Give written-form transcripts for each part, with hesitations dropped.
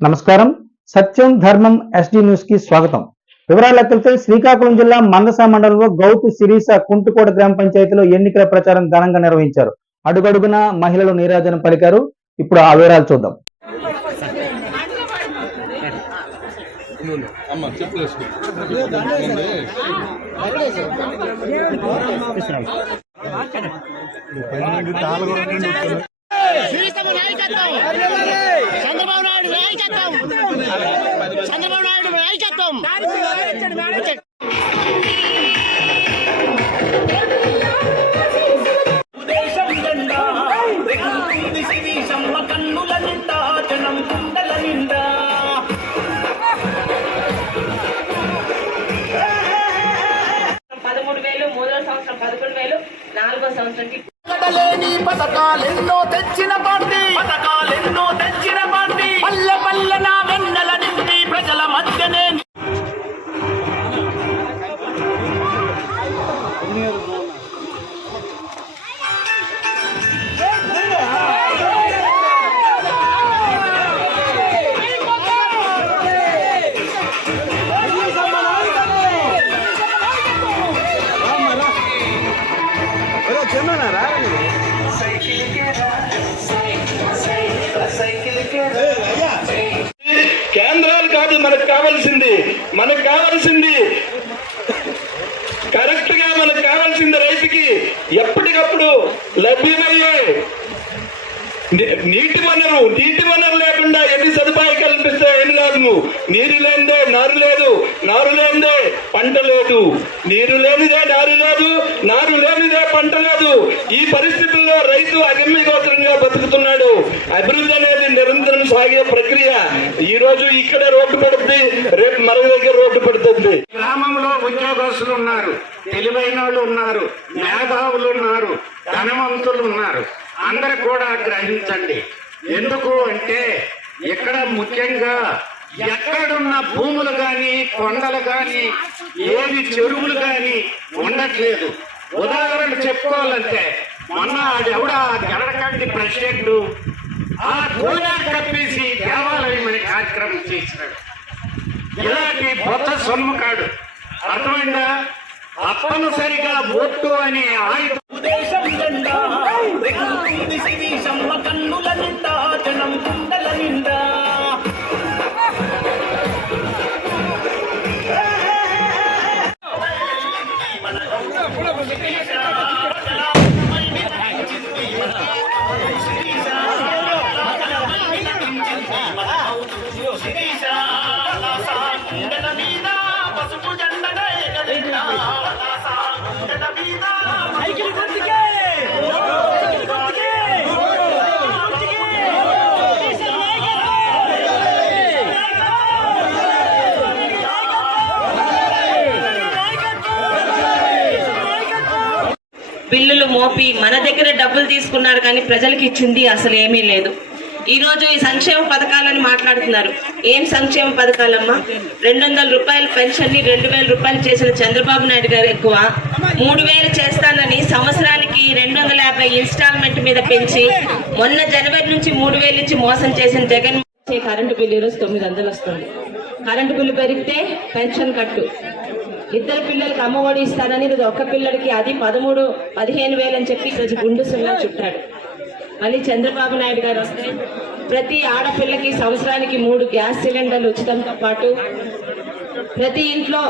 నమస్కారం. సత్యం ధర్మం SD news కి స్వాగతం. వివరాలకు వెళ్తే శ్రీకాకుళం జిల్లా మందస మండలంలో గౌతు సిరీస కుంటుకోట గ్రామ పంచాయతీలో ఎన్నికల ప్రచారం ఘనంగా నిర్వహించారు. అడుగడుగున మహిళలు నీరాజనం పలికారు. ఇప్పుడు ఆ వివరాలు చూద్దాం. చంద్రబాబు నాయుడు నాయకత్వం, చంద్రబాబు నాయుడు నాయకత్వం. కన్నుల నిండా జనం కుండల నిండా 13,000, 3వ సంవత్సరం 11,000, 4వ సంవత్సరంకి పథకాలెన్నో తెచ్చిన పార్టీ, పథకాలెన్నో తెచ్చిన పార్టీ, పల్లె పల్లెన వెన్నెల నిండి ప్రజల మధ్యనే. కేంద్రాలు కాదు మనకు కావాల్సింది కరెక్ట్ గా మనకు కావాల్సింది రైతుకి ఎప్పటికప్పుడు లభ్యమయ్యే నీటి వనరు లేకుండా ఎన్ని సదుపాయం కల్పిస్తే ఏమి లాభము? నీరు లేనిదే నారు లేదు, నారు లేనిదే పంట లేదు, నీరు లేనిదే నారు లేదు, నారు లేనిదే పంట లేదు. ఈ పరిస్థితుల్లో రైతు అగమ్యగోచరంగా బతుకుతున్నాడు. అభివృద్ధి అనేది నిరంతరం సాగే ప్రక్రియ. ఈ రోజు ఇక్కడ రోడ్డు పడుతుంది, రేపు మరొక దగ్గర రోడ్డు పడుతుంది. గ్రామంలో ఉద్యోగస్తులు ఉన్నారు, తెలివైన వాళ్ళు ఉన్నారు, మేధావులు ఉన్నారు, ధనవంతులు ఉన్నారు. అందరు కూడా గ్రహించండి. ఎందుకు అంటే ఇక్కడ ముఖ్యంగా ఎక్కడున్న భూములు గాని, కొండలు గాని, ఏది చెరువులు గాని ఉండట్లేదు. ఉదాహరణ చెప్పుకోవాలంటే మొన్న ఎవడా గరడకంటి ప్రెసిడెంట్ ఆ గోడా కప్పేసి దేవాలయం అనే కార్యక్రమం చేసినాడు. ఇలాంటి బొత్త సొమ్ముకాడు. అర్థమైందా? తప్పనిసరిగా ఓట్టు అని ఆయుధం కన్నుల నిండా జనం కుండల నిండా. పసుపు జెండనే బిల్లులు మోపి మన దగ్గర డబ్బులు తీసుకున్నారు కానీ ప్రజలకు ఇచ్చింది అసలు ఏమీ లేదు. ఈ రోజు ఈ సంక్షేమ పథకాలని మాట్లాడుతున్నారు. ఏం సంక్షేమ పథకాలమ్మా? 200 రూపాయల పెన్షన్ ని 2,000 రూపాయలు చేసిన చంద్రబాబు నాయుడు గారు ఎక్కువ. 3,000 చేస్తానని సంవత్సరానికి 250 ఇన్స్టాల్మెంట్ మీద పెంచి మొన్న జనవరి నుంచి 3,000 ఇచ్చి మోసం చేసిన జగన్ కరెంటు బిల్లు ఈరోజు 900 వస్తుంది. కరెంటు బిల్లు పెరిగితే పెన్షన్ కట్టు, 2 పిల్లలకి అమ్మఒడి ఇస్తానని ఈరోజు ఒక్క పిల్లడికి అది 13,000-15,000 అని చెప్పి ఈరోజు గుండు సున్నా చుట్టాడు. మళ్ళీ చంద్రబాబు నాయుడు గారు వస్తే ప్రతి ఆడపిల్లకి సంవత్సరానికి 3 గ్యాస్ సిలిండర్లు ఉచితంతో పాటు ప్రతి ఇంట్లో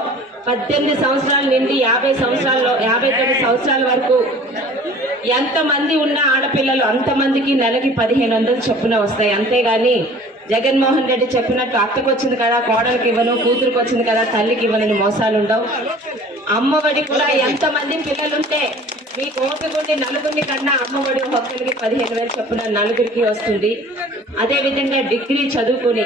18 సంవత్సరాల నుండి 59 సంవత్సరాల వరకు ఎంతమంది ఉన్న ఆడపిల్లలు అంతమందికి నెలకి 1,500 చొప్పున వస్తాయి. అంతేగాని జగన్మోహన్ రెడ్డి చెప్పినట్టు అత్తకు వచ్చింది కదా కోడలికి ఇవ్వను, కూతురికి వచ్చింది కదా తల్లికి ఇవ్వనని మోసాలు ఉండవు. అమ్మఒడి కూడా ఎంతమంది పిల్లలుంటే మీకు ఓపికండి నలుగురిని కన్నా అమ్మఒడి ఒక్కరికి 15,000 చొప్పున నలుగురికి వస్తుంది. అదేవిధంగా డిగ్రీ చదువుకుని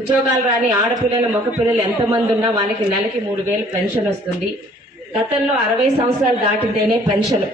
ఉద్యోగాలు రాని ఆడపిల్లలు మగపిల్లలు ఎంతమంది ఉన్నా వాళ్ళకి నెలకి 3,000 పెన్షన్ వస్తుంది. గతంలో 60 సంవత్సరాలు దాటితేనే పెన్షన్